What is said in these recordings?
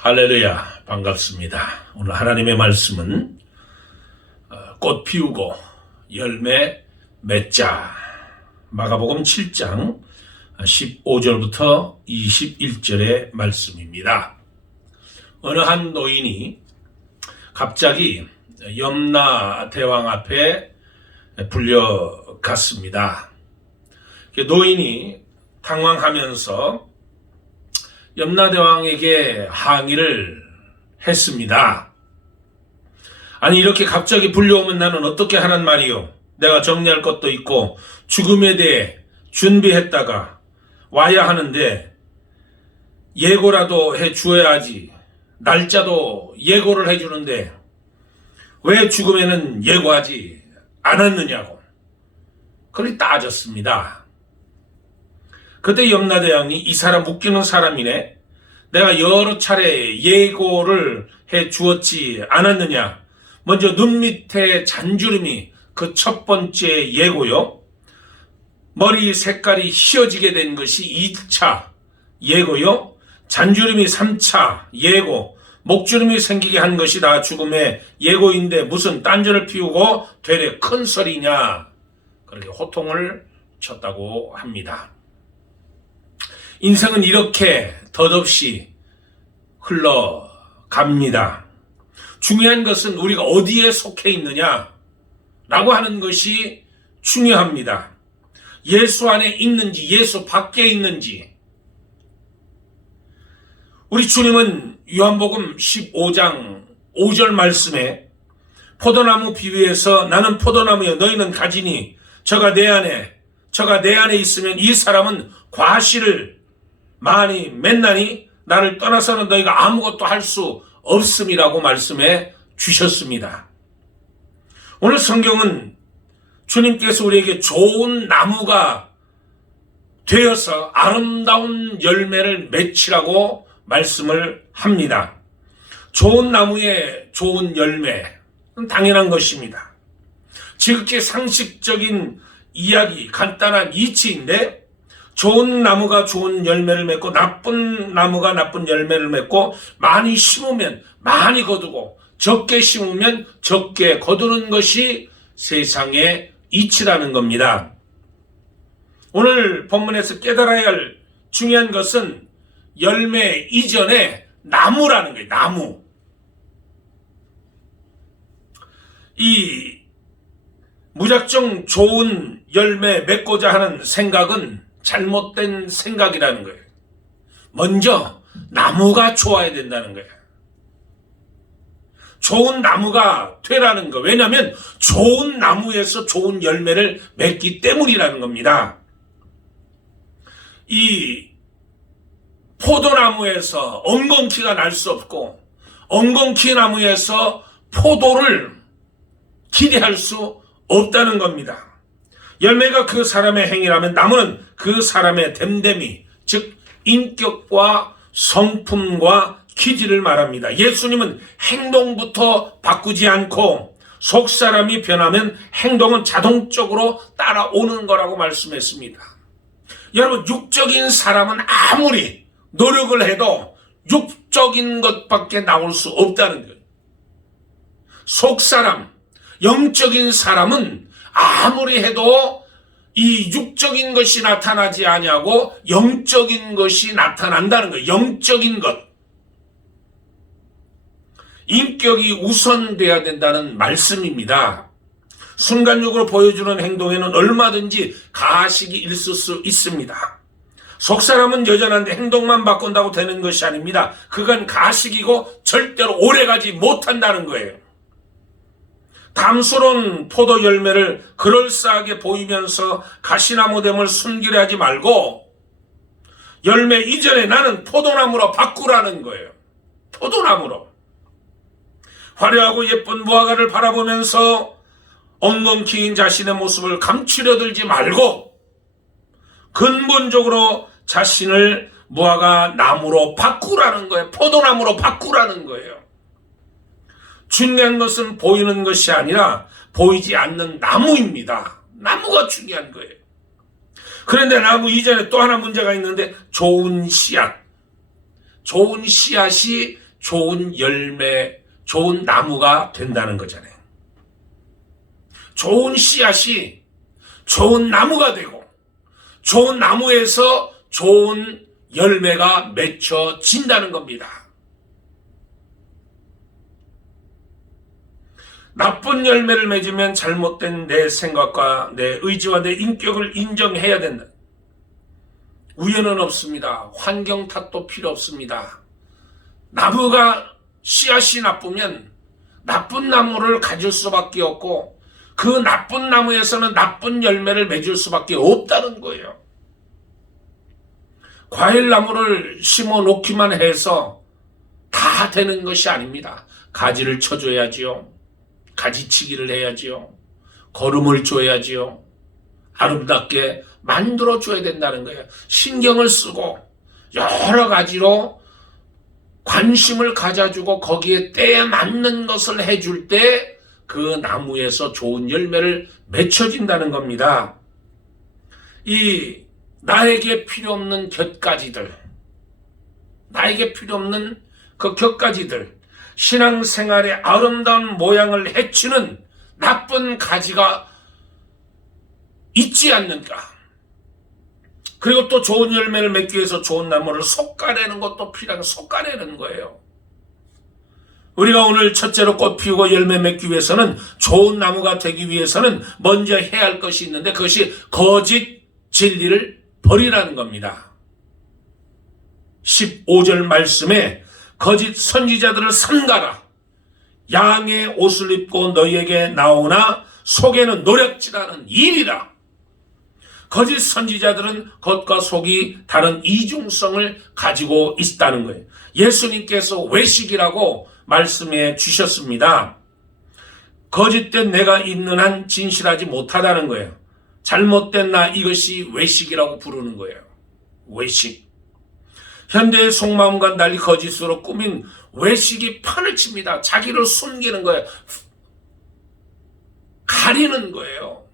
할렐루야, 반갑습니다. 오늘 하나님의 말씀은 꽃 피우고 열매 맺자, 마가복음 7장 15절부터 21절의 말씀입니다. 어느 한 노인이 갑자기 염라대왕 앞에 불려갔습니다. 노인이 당황하면서 염라대왕에게 항의를 했습니다. 아니, 이렇게 갑자기 불려오면 나는 어떻게 하란 말이요? 내가 정리할 것도 있고 죽음에 대해 준비했다가 와야 하는데 예고라도 해 주어야지. 날짜도 예고를 해 주는데 왜 죽음에는 예고하지 않았느냐고 그리 따졌습니다. 그때 염라대왕이 이 사람 웃기는 사람이네. 내가 여러 차례 예고를 해 주었지 않았느냐. 먼저 눈 밑에 잔주름이 그 첫 번째 예고요. 머리 색깔이 희어지게 된 것이 2차 예고요. 잔주름이 3차 예고. 목주름이 생기게 한 것이 다 죽음의 예고인데 무슨 딴전을 피우고 되레 큰 소리냐. 그렇게 호통을 쳤다고 합니다. 인생은 이렇게 덧없이 흘러갑니다. 중요한 것은 우리가 어디에 속해 있느냐라고 하는 것이 중요합니다. 예수 안에 있는지 예수 밖에 있는지. 우리 주님은 요한복음 15장 5절 말씀에 포도나무 비유에서 나는 포도나무여 너희는 가지니 저가 내 안에 있으면 이 사람은 과실을 많이 맺나니 나를 떠나서는 너희가 아무것도 할 수 없음이라고 말씀해 주셨습니다. 오늘 성경은 주님께서 우리에게 좋은 나무가 되어서 아름다운 열매를 맺히라고 말씀을 합니다. 좋은 나무에 좋은 열매는 당연한 것입니다. 지극히 상식적인 이야기, 간단한 이치인데 좋은 나무가 좋은 열매를 맺고 나쁜 나무가 나쁜 열매를 맺고 많이 심으면 많이 거두고 적게 심으면 적게 거두는 것이 세상의 이치라는 겁니다. 오늘 본문에서 깨달아야 할 중요한 것은 열매 이전에 나무라는 거예요. 나무. 이 무작정 좋은 열매 맺고자 하는 생각은 잘못된 생각이라는 거예요. 먼저 나무가 좋아야 된다는 거예요. 좋은 나무가 되라는 거. 왜냐하면 좋은 나무에서 좋은 열매를 맺기 때문이라는 겁니다. 이 포도나무에서 엉겅퀴가 날 수 없고 엉겅퀴 나무에서 포도를 기대할 수 없다는 겁니다. 열매가 그 사람의 행위라면 나무는 그 사람의 됨됨이, 즉 인격과 성품과 기질을 말합니다. 예수님은 행동부터 바꾸지 않고 속사람이 변하면 행동은 자동적으로 따라오는 거라고 말씀했습니다. 여러분, 육적인 사람은 아무리 노력을 해도 육적인 것밖에 나올 수 없다는 거예요. 속사람, 영적인 사람은 아무리 해도 이 육적인 것이 나타나지 아니하고 영적인 것이 나타난다는 거예요. 영적인 것. 인격이 우선돼야 된다는 말씀입니다. 순간적으로 보여주는 행동에는 얼마든지 가식이 있을 수 있습니다. 속사람은 여전한데 행동만 바꾼다고 되는 것이 아닙니다. 그건 가식이고 절대로 오래가지 못한다는 거예요. 담스러운 포도 열매를 그럴싸하게 보이면서 가시나무됨을 순결히 하지 말고 열매 이전에 나는 포도나무로 바꾸라는 거예요. 포도나무로. 화려하고 예쁜 무화과를 바라보면서 엉겅퀴인 자신의 모습을 감추려 들지 말고 근본적으로 자신을 무화과 나무로 바꾸라는 거예요. 포도나무로 바꾸라는 거예요. 중요한 것은 보이는 것이 아니라 보이지 않는 나무입니다. 나무가 중요한 거예요. 그런데 나무 이전에 또 하나 문제가 있는데 좋은 씨앗이 좋은 열매, 좋은 나무가 된다는 거잖아요. 좋은 씨앗이 좋은 나무가 되고 좋은 나무에서 좋은 열매가 맺혀진다는 겁니다. 나쁜 열매를 맺으면 잘못된 내 생각과 내 의지와 내 인격을 인정해야 된다. 우연은 없습니다. 환경 탓도 필요 없습니다. 나무가 씨앗이 나쁘면 나쁜 나무를 가질 수밖에 없고 그 나쁜 나무에서는 나쁜 열매를 맺을 수밖에 없다는 거예요. 과일나무를 심어 놓기만 해서 다 되는 것이 아닙니다. 가지를 쳐줘야지요. 가지치기를 해야지요. 거름을 줘야지요. 아름답게 만들어줘야 된다는 거예요. 신경을 쓰고 여러 가지로 관심을 가져주고 거기에 때에 맞는 것을 해줄 때 그 나무에서 좋은 열매를 맺혀진다는 겁니다. 이 나에게 필요 없는 곁가지들, 나에게 필요 없는 그 곁가지들, 신앙생활의 아름다운 모양을 해치는 나쁜 가지가 있지 않는가. 그리고 또 좋은 열매를 맺기 위해서 좋은 나무를 솎아내는 것도 필요한, 솎아내는 거예요. 우리가 오늘 첫째로 꽃 피우고 열매 맺기 위해서는, 좋은 나무가 되기 위해서는 먼저 해야 할 것이 있는데 그것이 거짓 진리를 버리라는 겁니다. 15절 말씀에 거짓 선지자들을 삼가라. 양의 옷을 입고 너희에게 나오나 속에는 노략질하는 일이라. 거짓 선지자들은 겉과 속이 다른 이중성을 가지고 있다는 거예요. 예수님께서 외식이라고 말씀해 주셨습니다. 거짓된 내가 있는 한 진실하지 못하다는 거예요. 잘못된 나, 이것이 외식이라고 부르는 거예요. 외식. 현대의 속마음과 달리 거짓으로 꾸민 외식이 판을 칩니다. 자기를 숨기는 거예요. 가리는 거예요.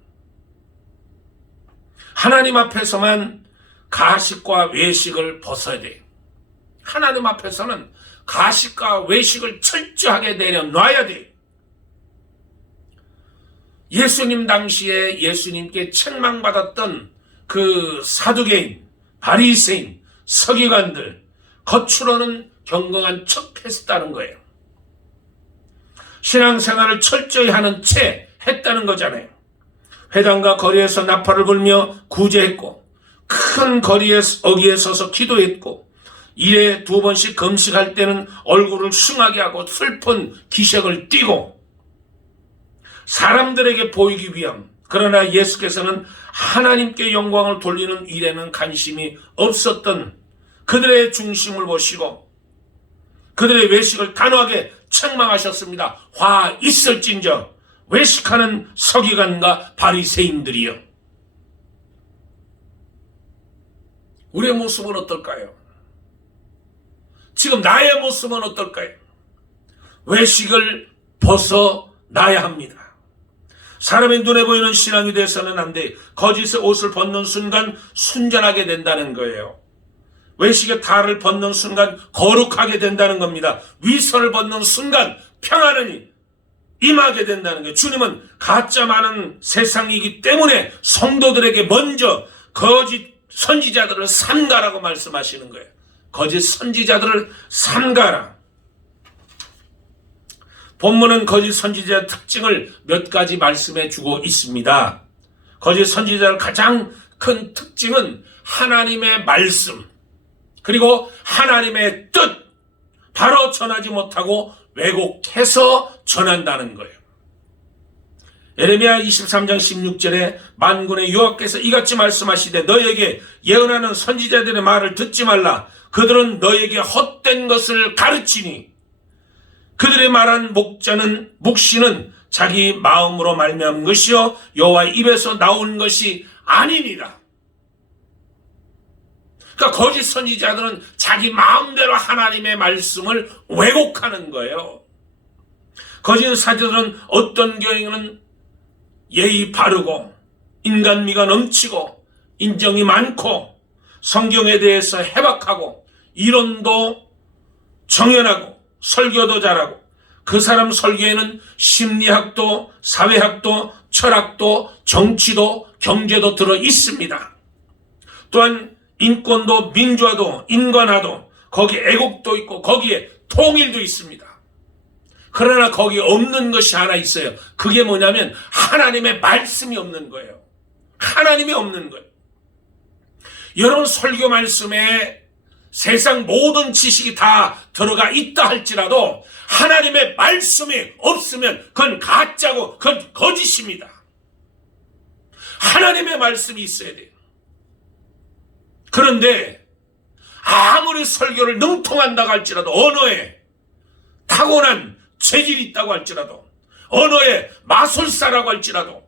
하나님 앞에서만 가식과 외식을 벗어야 돼요. 하나님 앞에서는 가식과 외식을 철저하게 내려놔야 돼요. 예수님 당시에 예수님께 책망받았던 그 사두개인, 바리새인, 서기관들, 겉으로는 경건한 척 했다는 거예요. 신앙생활을 철저히 하는 채 했다는 거잖아요. 회당과 거리에서 나팔을 불며 구제했고 큰 거리에 어귀에 서서 기도했고 일에 2번씩 금식할 때는 얼굴을 숭하게 하고 슬픈 기색을 띠고 사람들에게 보이기 위함. 그러나 예수께서는 하나님께 영광을 돌리는 일에는 관심이 없었던 그들의 중심을 보시고 그들의 외식을 단호하게 책망하셨습니다. 화 있을진저 외식하는 서기관과 바리새인들이여. 우리의 모습은 어떨까요? 지금 나의 모습은 어떨까요? 외식을 벗어나야 합니다. 사람의 눈에 보이는 신앙이 돼서는 안 돼. 거짓의 옷을 벗는 순간 순전하게 된다는 거예요. 외식의 탈을 벗는 순간 거룩하게 된다는 겁니다. 위선을 벗는 순간 평안이 임하게 된다는 거예요. 주님은 가짜 많은 세상이기 때문에 성도들에게 먼저 거짓 선지자들을 삼가라고 말씀하시는 거예요. 거짓 선지자들을 삼가라. 본문은 거짓 선지자의 특징을 몇 가지 말씀해 주고 있습니다. 거짓 선지자의 가장 큰 특징은 하나님의 말씀, 그리고 하나님의 뜻, 바로 전하지 못하고 왜곡해서 전한다는 거예요. 예레미야 23장 16절에 만군의 여호와께서 이같이 말씀하시되 너희에게 예언하는 선지자들의 말을 듣지 말라. 그들은 너희에게 헛된 것을 가르치니 그들의 말한 묵시는 자기 마음으로 말미암은 것이요 여호와의 입에서 나온 것이 아니니라. 그러니까 거짓 선지자들은 자기 마음대로 하나님의 말씀을 왜곡하는 거예요. 거짓 사제들은 어떤 경우에는 예의 바르고 인간미가 넘치고 인정이 많고 성경에 대해서 해박하고 이론도 정연하고 설교도 잘하고 그 사람 설교에는 심리학도 사회학도 철학도 정치도 경제도 들어 있습니다. 또한 인권도 민주화도 인간화도 거기에 애국도 있고 거기에 통일도 있습니다. 그러나 거기에 없는 것이 하나 있어요. 그게 뭐냐면 하나님의 말씀이 없는 거예요. 하나님이 없는 거예요. 여러분 설교 말씀에 세상 모든 지식이 다 들어가 있다 할지라도 하나님의 말씀이 없으면 그건 가짜고 그건 거짓입니다. 하나님의 말씀이 있어야 돼요. 그런데 아무리 설교를 능통한다고 할지라도 언어에 타고난 재질이 있다고 할지라도 언어에 마술사라고 할지라도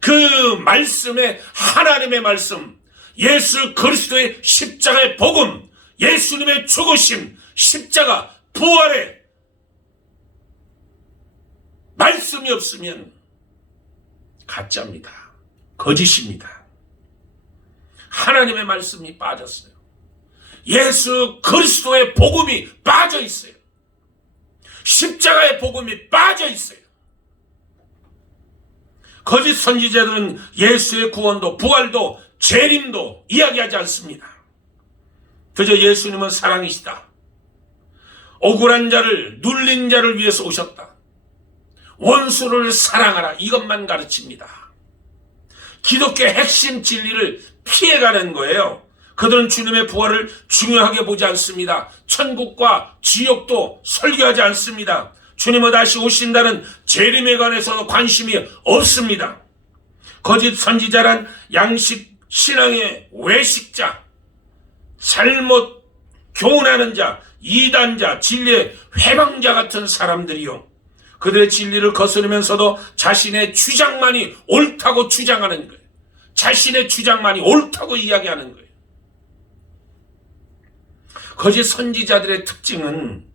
그 말씀에 하나님의 말씀 예수 그리스도의 십자가의 복음 예수님의 죽으심 십자가 부활의 말씀이 없으면 가짜입니다. 거짓입니다. 하나님의 말씀이 빠졌어요. 예수 그리스도의 복음이 빠져 있어요. 십자가의 복음이 빠져 있어요. 거짓 선지자들은 예수의 구원도 부활도 재림도 이야기하지 않습니다. 그저 예수님은 사랑이시다. 억울한 자를 눌린 자를 위해서 오셨다. 원수를 사랑하라 이것만 가르칩니다. 기독교의 핵심 진리를 피해가는 거예요. 그들은 주님의 부활을 중요하게 보지 않습니다. 천국과 지옥도 설교하지 않습니다. 주님은 다시 오신다는 재림에 관해서도 관심이 없습니다. 거짓 선지자란 양식 신앙의 외식자, 잘못 교훈하는 자, 이단자, 진리의 회방자 같은 사람들이요. 그들의 진리를 거스르면서도 자신의 주장만이 옳다고 주장하는 거예요. 자신의 주장만이 옳다고 이야기하는 거예요. 거짓 선지자들의 특징은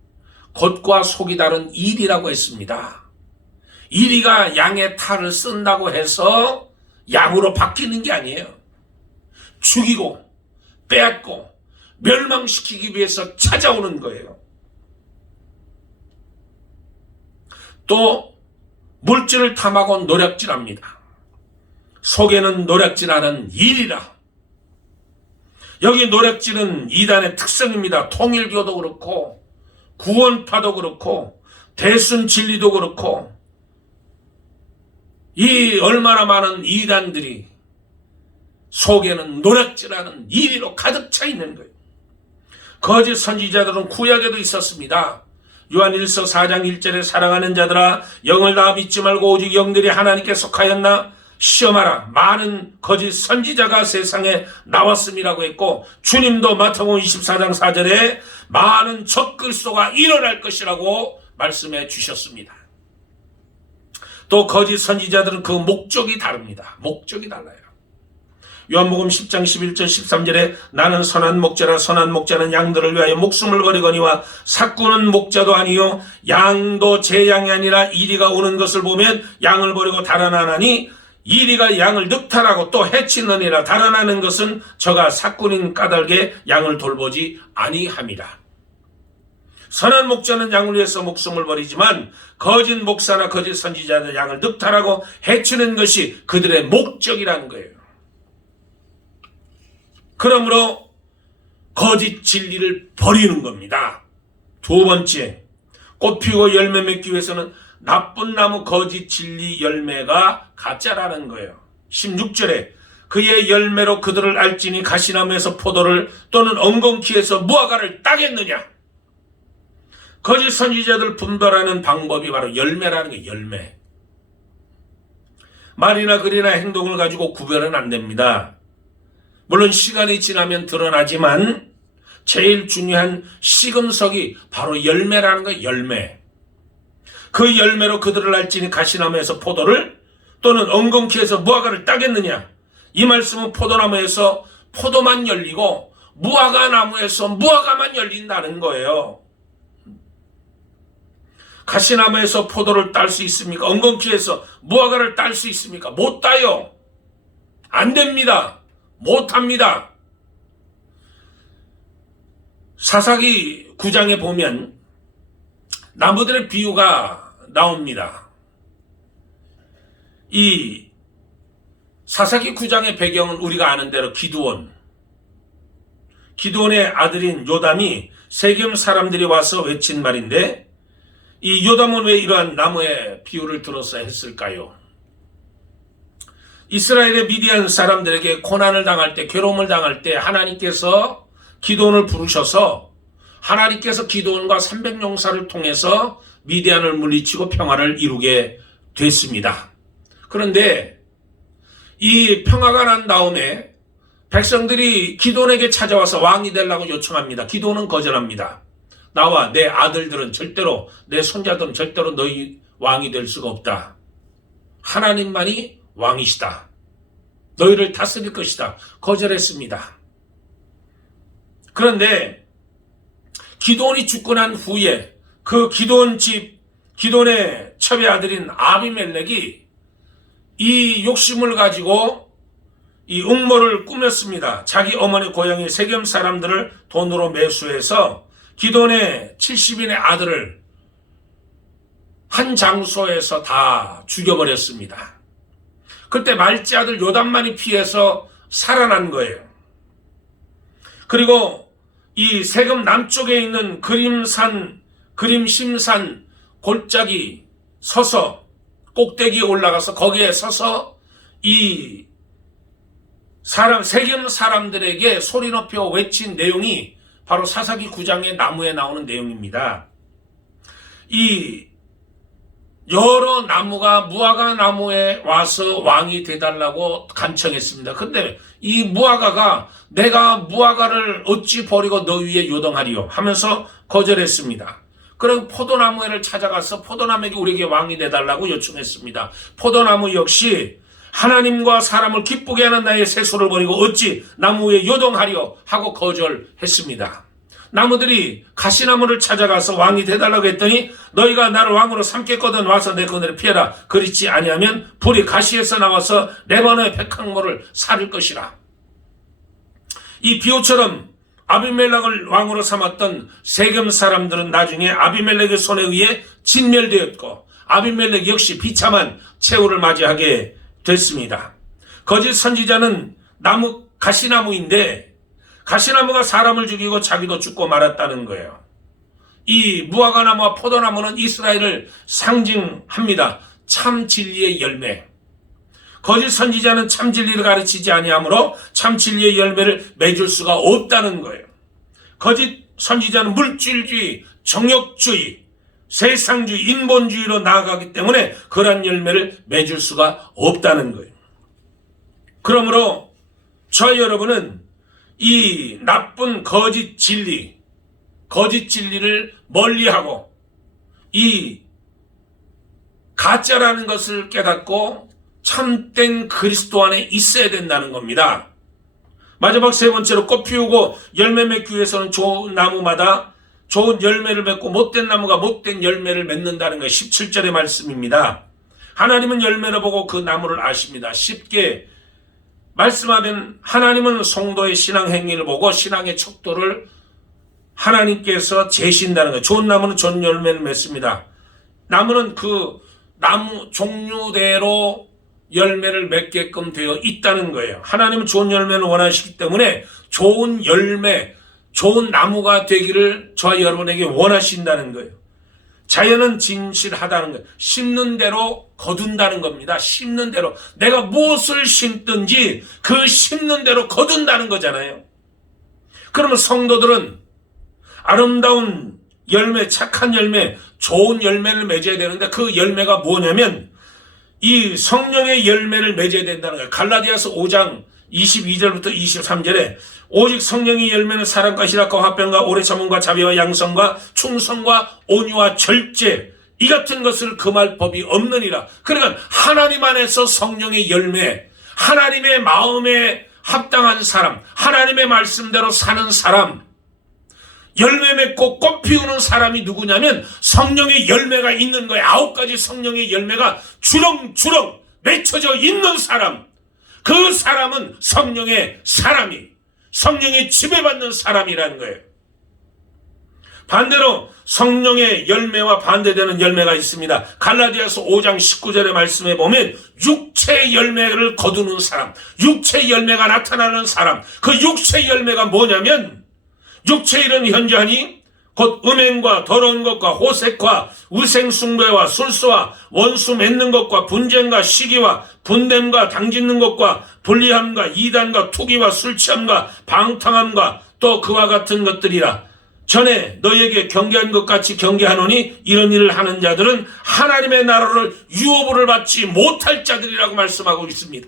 겉과 속이 다른 이리라고 했습니다. 이리가 양의 탈을 쓴다고 해서 양으로 바뀌는 게 아니에요. 죽이고 빼앗고 멸망시키기 위해서 찾아오는 거예요. 또 물질을 탐하고 노략질합니다. 속에는 노략질하는 일이라. 여기 노략질은 이단의 특성입니다. 통일교도 그렇고 구원파도 그렇고 대순진리도 그렇고 이 얼마나 많은 이단들이 속에는 노략질하는 이리로 가득 차 있는 거예요. 거짓 선지자들은 구약에도 있었습니다. 요한일서 4장 1절에 사랑하는 자들아 영을 다 믿지 말고 오직 영들이 하나님께 속하였나 시험하라. 많은 거짓 선지자가 세상에 나왔음이라고 했고 주님도 마태복음 24장 4절에 많은 적그리스도가 일어날 것이라고 말씀해 주셨습니다. 또 거짓 선지자들은 그 목적이 다릅니다. 목적이 달라요. 요한복음 10장 11절 13절에 나는 선한 목자라 선한 목자는 양들을 위하여 목숨을 버리거니와 삭구는 목자도 아니요 양도 제 양이 아니라 이리가 오는 것을 보면 양을 버리고 달아나나니 이리가 양을 늑탈하고 또 해치느니라. 달아나는 것은 저가 삭군인 까닭에 양을 돌보지 아니함이라. 선한 목자는 양을 위해서 목숨을 버리지만 거짓 목사나 거짓 선지자는 양을 늑탈하고 해치는 것이 그들의 목적이라는 거예요. 그러므로 거짓 진리를 버리는 겁니다. 두 번째, 꽃 피우고 열매 맺기 위해서는 나쁜 나무 거짓 진리 열매가 가짜라는 거예요. 16절에 그의 열매로 그들을 알지니 가시나무에서 포도를 또는 엉겅퀴에서 무화과를 따겠느냐. 거짓 선지자들 분별하는 방법이 바로 열매라는 게 열매. 말이나 글이나 행동을 가지고 구별은 안 됩니다. 물론 시간이 지나면 드러나지만 제일 중요한 시금석이 바로 열매라는 거예요. 열매. 그 열매로 그들을 알지니 가시나무에서 포도를 또는 엉겅퀴에서 무화과를 따겠느냐. 이 말씀은 포도나무에서 포도만 열리고 무화과 나무에서 무화과만 열린다는 거예요. 가시나무에서 포도를 딸 수 있습니까? 엉겅퀴에서 무화과를 딸 수 있습니까? 못 따요. 안 됩니다. 못합니다. 사사기 9장에 보면 나무들의 비유가 나옵니다. 이 사사기 9장의 배경은 우리가 아는 대로 기드온의 아들인 요담이 세겜 사람들이 와서 외친 말인데, 이 요담은 왜 이러한 나무의 비유를 들어서 했을까요? 이스라엘의 미디안 사람들에게 고난을 당할 때, 괴로움을 당할 때 하나님께서 기드온을 부르셔서 하나님께서 기드온과 300용사를 통해서 미디안을 물리치고 평화를 이루게 됐습니다. 그런데 이 평화가 난 다음에 백성들이 기드온에게 찾아와서 왕이 되려고 요청합니다. 기드온은 거절합니다. 나와 내 아들들은 절대로, 내 손자들은 절대로 너희 왕이 될 수가 없다. 하나님만이 왕이시다. 너희를 다스릴 것이다. 거절했습니다. 그런데 기드온이 죽고 난 후에 그 기드온의 첩의 아들인 아비멜렉이 이 욕심을 가지고 이 음모를 꾸몄습니다. 자기 어머니 고향의 세겜 사람들을 돈으로 매수해서 기드온의 70인의 아들을 한 장소에서 다 죽여버렸습니다. 그때 말지 아들 요담만이 피해서 살아난 거예요. 그리고 이 세겜 남쪽에 있는 그림심산 골짜기 서서 꼭대기에 올라가서 거기에 서서 이 세겜 사람들에게 소리 높여 외친 내용이 바로 사사기 9장의 나무에 나오는 내용입니다. 이 여러 나무가 무화과 나무에 와서 왕이 되달라고 간청했습니다. 근데 이 무화과가 내가 무화과를 어찌 버리고 너 위에 요동하리요 하면서 거절했습니다. 그리고 포도나무를 찾아가서 포도나무에게 우리에게 왕이 되달라고 요청했습니다. 포도나무 역시 하나님과 사람을 기쁘게 하는 나의 세수를 버리고 어찌 나무 위에 요동하리요 하고 거절했습니다. 나무들이 가시나무를 찾아가서 왕이 되달라고 했더니 너희가 나를 왕으로 삼겠거든 와서 내 그늘에 피해라. 그렇지 아니하면 불이 가시에서 나와서 레바논의 백향목을 사를 것이라. 이 비유처럼 아비멜렉을 왕으로 삼았던 세겜 사람들은 나중에 아비멜렉의 손에 의해 진멸되었고 아비멜렉 역시 비참한 최후를 맞이하게 됐습니다. 거짓 선지자는 가시나무인데 가시나무가 사람을 죽이고 자기도 죽고 말았다는 거예요. 이 무화과나무와 포도나무는 이스라엘을 상징합니다. 참 진리의 열매. 거짓 선지자는 참 진리를 가르치지 아니하므로 참 진리의 열매를 맺을 수가 없다는 거예요. 거짓 선지자는 물질주의, 정욕주의, 세상주의, 인본주의로 나아가기 때문에 그러한 열매를 맺을 수가 없다는 거예요. 그러므로 저희 여러분은 이 나쁜 거짓 진리를 멀리하고 이 가짜라는 것을 깨닫고 참된 그리스도 안에 있어야 된다는 겁니다. 마지막 세 번째로 꽃 피우고 열매 맺기 위해서는 좋은 나무마다 좋은 열매를 맺고 못된 나무가 못된 열매를 맺는다는 것이 17절의 말씀입니다. 하나님은 열매를 보고 그 나무를 아십니다. 쉽게 말씀하면 하나님은 성도의 신앙 행위를 보고 신앙의 척도를 하나님께서 재신다는 거예요. 좋은 나무는 좋은 열매를 맺습니다. 나무는 그 나무 종류대로 열매를 맺게끔 되어 있다는 거예요. 하나님은 좋은 열매를 원하시기 때문에 좋은 열매, 좋은 나무가 되기를 저와 여러분에게 원하신다는 거예요. 자연은 진실하다는 거예요. 심는 대로 거둔다는 겁니다. 심는 대로. 내가 무엇을 심든지 그 심는 대로 거둔다는 거잖아요. 그러면 성도들은 아름다운 열매, 착한 열매, 좋은 열매를 맺어야 되는데 그 열매가 뭐냐면 이 성령의 열매를 맺어야 된다는 거예요. 갈라디아서 5장 22절부터 23절에 오직 성령의 열매는 사랑과 희락과 화평과 오래 참음과 자비와 양성과 충성과 온유와 절제 이 같은 것을 금할 법이 없느니라. 그러니까 하나님 안에서 성령의 열매, 하나님의 마음에 합당한 사람, 하나님의 말씀대로 사는 사람, 열매 맺고 꽃 피우는 사람이 누구냐면 성령의 열매가 있는 거예요. 9가지 성령의 열매가 주렁주렁 맺혀져 있는 사람. 그 사람은 성령의 지배받는 사람이라는 거예요. 반대로 성령의 열매와 반대되는 열매가 있습니다. 갈라디아서 5장 19절의 말씀에 보면 육체의 열매를 거두는 사람, 육체의 열매가 나타나는 사람, 그 육체의 열매가 뭐냐면 육체의 일은 현저하니 곧 음행과 더러운 것과 호색과 우생숭배와 술수와 원수 맺는 것과 분쟁과 시기와 분냄과 당짓는 것과 불리함과 이단과 투기와 술취함과 방탕함과 또 그와 같은 것들이라. 전에 너희에게 경계한 것 같이 경계하노니 이런 일을 하는 자들은 하나님의 나라를 유업을 받지 못할 자들이라고 말씀하고 있습니다.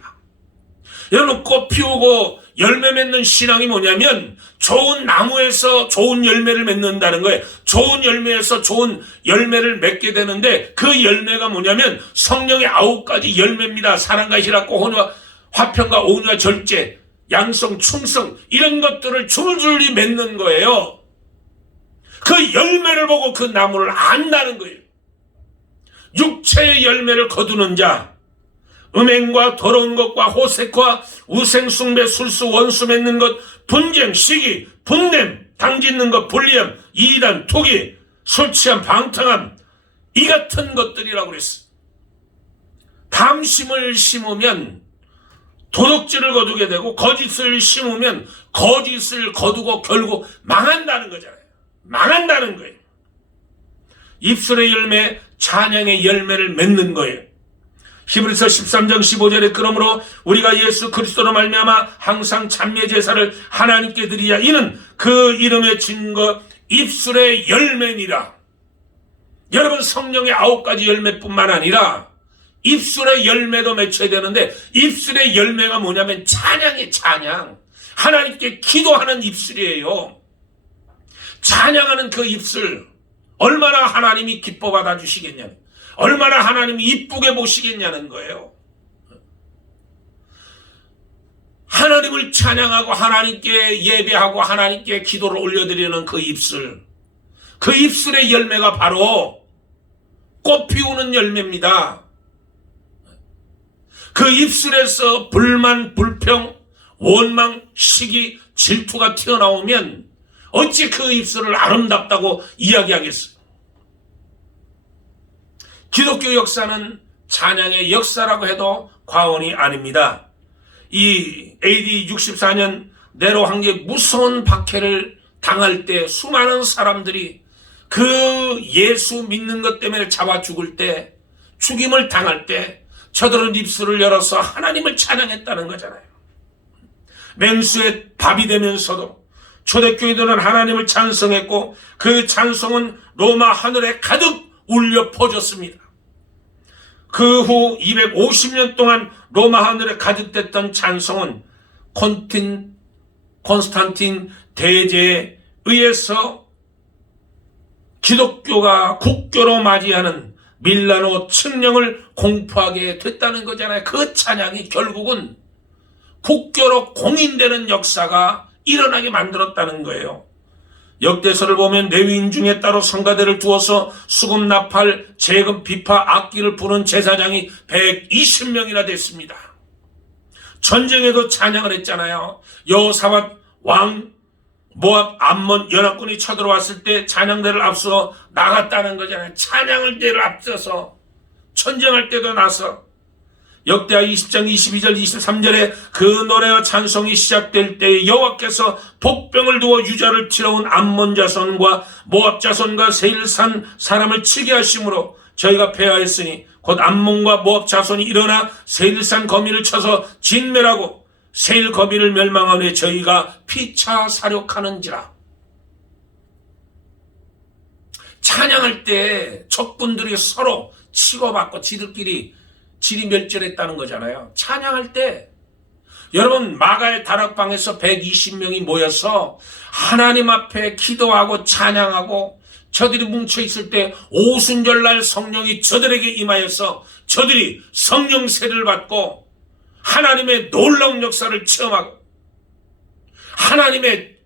여러분, 꽃 피우고 열매 맺는 신앙이 뭐냐면 좋은 나무에서 좋은 열매를 맺는다는 거예요. 좋은 열매에서 좋은 열매를 맺게 되는데 그 열매가 뭐냐면 성령의 9가지 열매입니다. 사랑과 희락과 혼과 화평과 온유와 절제, 양성, 충성 이런 것들을 줄줄이 맺는 거예요. 그 열매를 보고 그 나무를 안다는 거예요. 육체의 열매를 거두는 자, 음행과 더러운 것과 호색과 우생숭배, 술수, 원수 맺는 것, 분쟁, 시기, 분냄, 당짓는 것, 불리함, 이단, 투기, 술취함, 방탕함 이 같은 것들이라고 그랬어요. 담심을 심으면 도둑질을 거두게 되고 거짓을 심으면 거짓을 거두고 결국 망한다는 거잖아요. 망한다는 거예요. 입술의 열매, 찬양의 열매를 맺는 거예요. 히브리서 13장 15절에 그러므로 우리가 예수 그리스도로 말미암아 항상 찬미 제사를 하나님께 드리야 이는 그 이름의 증거 입술의 열매니라. 여러분, 성령의 9가지 열매뿐만 아니라 입술의 열매도 맺혀야 되는데 입술의 열매가 뭐냐면 찬양의 찬양. 하나님께 기도하는 입술이에요. 찬양하는 그 입술 얼마나 하나님이 기뻐 받아주시겠냐는, 얼마나 하나님이 이쁘게 보시겠냐는 거예요. 하나님을 찬양하고 하나님께 예배하고 하나님께 기도를 올려드리는 그 입술, 그 입술의 열매가 바로 꽃 피우는 열매입니다. 그 입술에서 불만, 불평, 원망, 시기, 질투가 튀어나오면 어찌 그 입술을 아름답다고 이야기하겠어요? 기독교 역사는 찬양의 역사라고 해도 과언이 아닙니다. 이 AD 64년 네로 황제 무서운 박해를 당할 때 수많은 사람들이 그 예수 믿는 것 때문에 잡아 죽을 때, 죽임을 당할 때 저들은 입술을 열어서 하나님을 찬양했다는 거잖아요. 맹수의 밥이 되면서도 초대교인들은 하나님을 찬송했고 그 찬송은 로마 하늘에 가득 울려 퍼졌습니다. 그 후 250년 동안 로마 하늘에 가득됐던 찬송은 콘스탄틴 대제에 의해서 기독교가 국교로 맞이하는 밀라노 칙령을 공포하게 됐다는 거잖아요. 그 찬양이 결국은 국교로 공인되는 역사가 일어나게 만들었다는 거예요. 역대서를 보면 레위인 중에 따로 성가대를 두어서 수금, 나팔, 재금, 비파, 악기를 부는 제사장이 120명이나 됐습니다. 전쟁에도 찬양을 했잖아요. 여호사밧 왕, 모압, 암몬 연합군이 쳐들어왔을 때 찬양대를 앞서 나갔다는 거잖아요. 찬양을 대를 앞서서 전쟁할 때도 나서 역대하 20장 22절 23절에 그 노래와 찬송이 시작될 때 여호와께서 복병을 두어 유자를 치러온 암몬 자손과 모압 자손과 세일산 사람을 치게 하심으로 저희가 패하였으니 곧 암몬과 모압 자손이 일어나 세일산 거민을 쳐서 진멸하고 세일 거민을 멸망한 후에 저희가 피차 사륙하는지라. 찬양할 때 적군들이 서로 치고받고 지들끼리 지리멸절했다는 거잖아요. 찬양할 때 여러분, 마가의 다락방에서 120명이 모여서 하나님 앞에 기도하고 찬양하고 저들이 뭉쳐있을 때 오순절날 성령이 저들에게 임하여서 저들이 성령 세례를 받고 하나님의 놀라운 역사를 체험하고 하나님의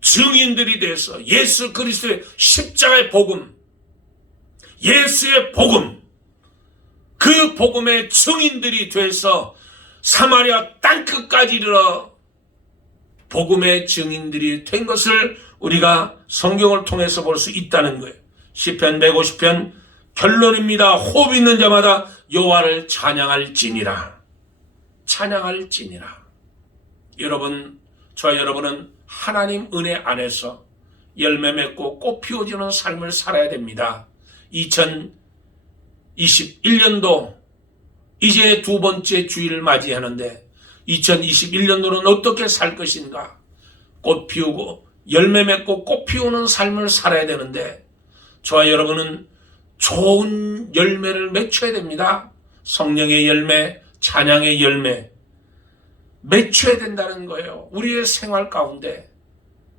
증인들이 돼서 예수 그리스도의 십자가의 복음, 예수의 복음, 그 복음의 증인들이 돼서 사마리아 땅끝까지 이르러 복음의 증인들이 된 것을 우리가 성경을 통해서 볼 수 있다는 거예요. 시편 150편 결론입니다. 호흡 있는 자마다 여호와를 찬양할지니라. 찬양할지니라. 여러분, 저와 여러분은 하나님 은혜 안에서 열매 맺고 꽃 피워주는 삶을 살아야 됩니다. 2021년도 이제 두 번째 주일을 맞이하는데 2021년도는 어떻게 살 것인가? 꽃 피우고 열매 맺고 꽃 피우는 삶을 살아야 되는데 저와 여러분은 좋은 열매를 맺혀야 됩니다. 성령의 열매, 찬양의 열매 맺혀야 된다는 거예요. 우리의 생활 가운데.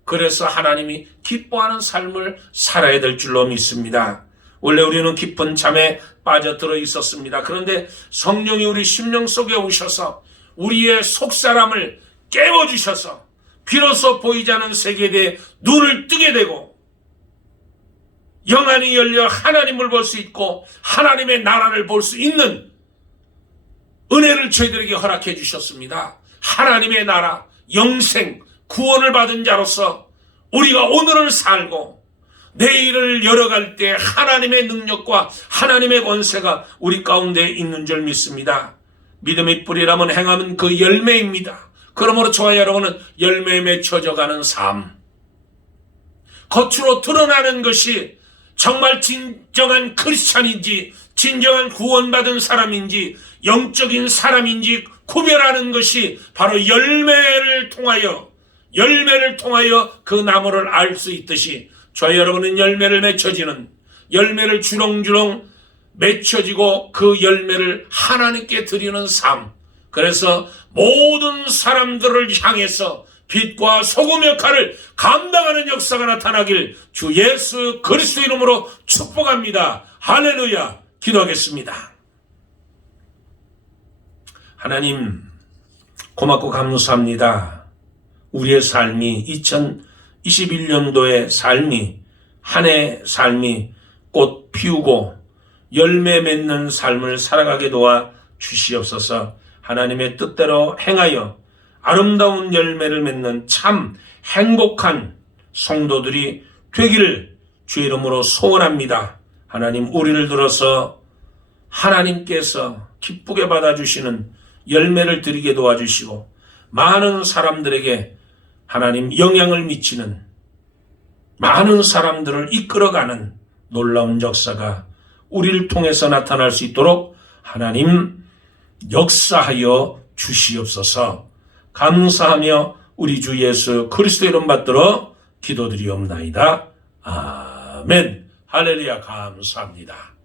그래서 하나님이 기뻐하는 삶을 살아야 될 줄로 믿습니다. 원래 우리는 깊은 잠에 빠져들어 있었습니다. 그런데 성령이 우리 심령 속에 오셔서 우리의 속사람을 깨워주셔서 비로소 보이지 않은 세계에 대해 눈을 뜨게 되고 영안이 열려 하나님을 볼 수 있고 하나님의 나라를 볼 수 있는 은혜를 저희들에게 허락해 주셨습니다. 하나님의 나라, 영생, 구원을 받은 자로서 우리가 오늘을 살고 내일을 열어갈 때 하나님의 능력과 하나님의 권세가 우리 가운데 있는 줄 믿습니다. 믿음의 뿌리라면 행하면 그 열매입니다. 그러므로 저와 여러분은 열매에 맺혀져가는 삶, 겉으로 드러나는 것이 정말 진정한 크리스찬인지 진정한 구원받은 사람인지 영적인 사람인지 구별하는 것이 바로 열매를 통하여 그 나무를 알 수 있듯이 저와 여러분은 열매를 맺혀지는, 열매를 주렁주렁 맺혀지고 그 열매를 하나님께 드리는 삶. 그래서 모든 사람들을 향해서 빛과 소금 역할을 감당하는 역사가 나타나길 주 예수 그리스도 이름으로 축복합니다. 할렐루야. 기도하겠습니다. 하나님, 고맙고 감사합니다. 우리의 삶이 2021년도의 삶이, 한 해의 삶이 꽃 피우고 열매 맺는 삶을 살아가게 도와 주시옵소서. 하나님의 뜻대로 행하여 아름다운 열매를 맺는 참 행복한 성도들이 되기를 주의 이름으로 소원합니다. 하나님, 우리를 들어서 하나님께서 기쁘게 받아주시는 열매를 드리게 도와주시고 많은 사람들에게 하나님 영향을 미치는, 많은 사람들을 이끌어가는 놀라운 역사가 우리를 통해서 나타날 수 있도록 하나님 역사하여 주시옵소서. 감사하며 우리 주 예수 그리스도 이름 받들어 기도드리옵나이다. 아멘. 할렐루야. 감사합니다.